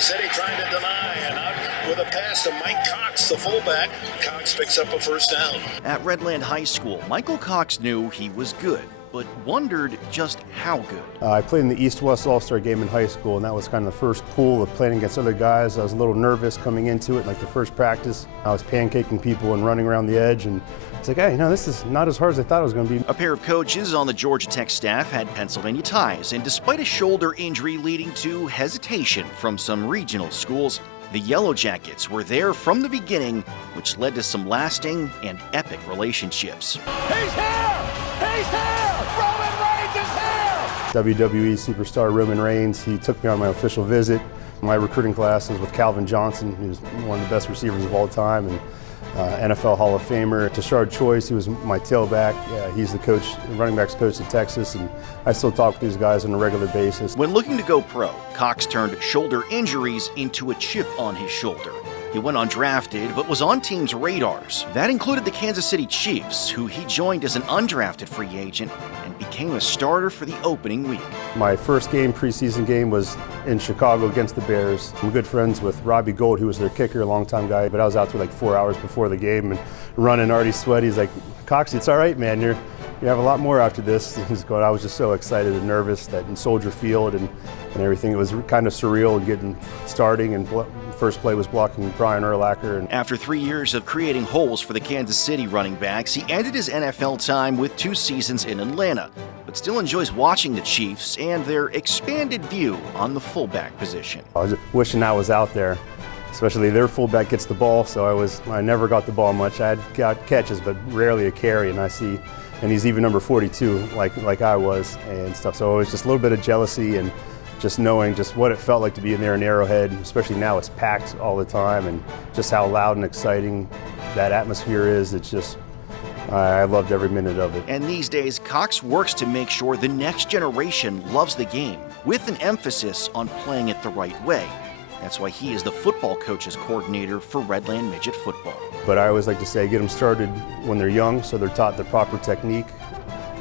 Kansas City trying to deny, and out with a pass to Mike Cox, the fullback. Cox picks up a first down. At Redland High School, Michael Cox knew he was good, but wondered just how good. I played in the East-West All-Star game in high school, and that was kind of the first pool of playing against other guys. I was a little nervous coming into it, like the first practice. I was pancaking people and running around the edge, and it's like, hey, this is not as hard as I thought it was going to be. A pair of coaches on the Georgia Tech staff had Pennsylvania ties, and despite a shoulder injury leading to hesitation from some regional schools, the Yellow Jackets were there from the beginning, which led to some lasting and epic relationships. He's here! He's here! Roman Reigns is here! WWE superstar Roman Reigns, he took me on my official visit. My recruiting class was with Calvin Johnson, who's one of the best receivers of all time, and NFL Hall of Famer. Tashard Choice, he was my tailback. He's the coach, running backs coach at Texas, and I still talk with these guys on a regular basis. When looking to go pro, Cox turned shoulder injuries into a chip on his shoulder. He went undrafted, but was on teams' radars. That included the Kansas City Chiefs, who he joined as an undrafted free agent and became a starter for the opening week. My first game, preseason game, was in Chicago against the Bears. I'm good friends with Robbie Gold, who was their kicker, a longtime guy, but I was out there like 4 hours before the game and running, already sweaty. He's like, Coxie, it's all right, man. You have a lot more after this. I was just so excited and nervous that in Soldier Field and everything, it was kind of surreal getting starting, and first play was blocking Brian Urlacher. After 3 years of creating holes for the Kansas City running backs, he ended his NFL time with 2 seasons in Atlanta, but still enjoys watching the Chiefs and their expanded view on the fullback position. I was just wishing I was out there. Especially their fullback gets the ball, so I never got the ball much. I had got catches, but rarely a carry, and he's even number 42, like I was and stuff. So it was just a little bit of jealousy and just knowing just what it felt like to be in there in Arrowhead, especially now it's packed all the time, and just how loud and exciting that atmosphere is. It's just, I loved every minute of it. And these days, Cox works to make sure the next generation loves the game, with an emphasis on playing it the right way. That's why he is the football coaches coordinator for Redland Midget Football. But I always like to say, get them started when they're young, so they're taught the proper technique.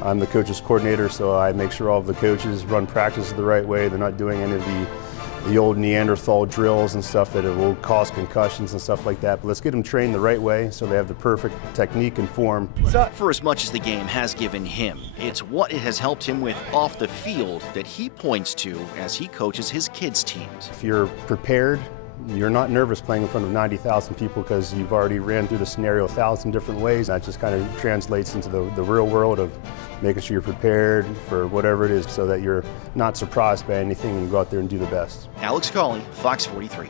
I'm the coaches coordinator, so I make sure all of the coaches run practices the right way. They're not doing any of the old Neanderthal drills and stuff that it will cause concussions and stuff like that. But let's get them trained the right way so they have the perfect technique and form. For as much as the game has given him, it's what it has helped him with off the field that he points to as he coaches his kids' teams. If you're prepared, you're not nervous playing in front of 90,000 people because you've already ran through the scenario 1,000 different ways. That just kind of translates into the real world of making sure you're prepared for whatever it is so that you're not surprised by anything and you go out there and do the best. Alex Cawley, Fox 43.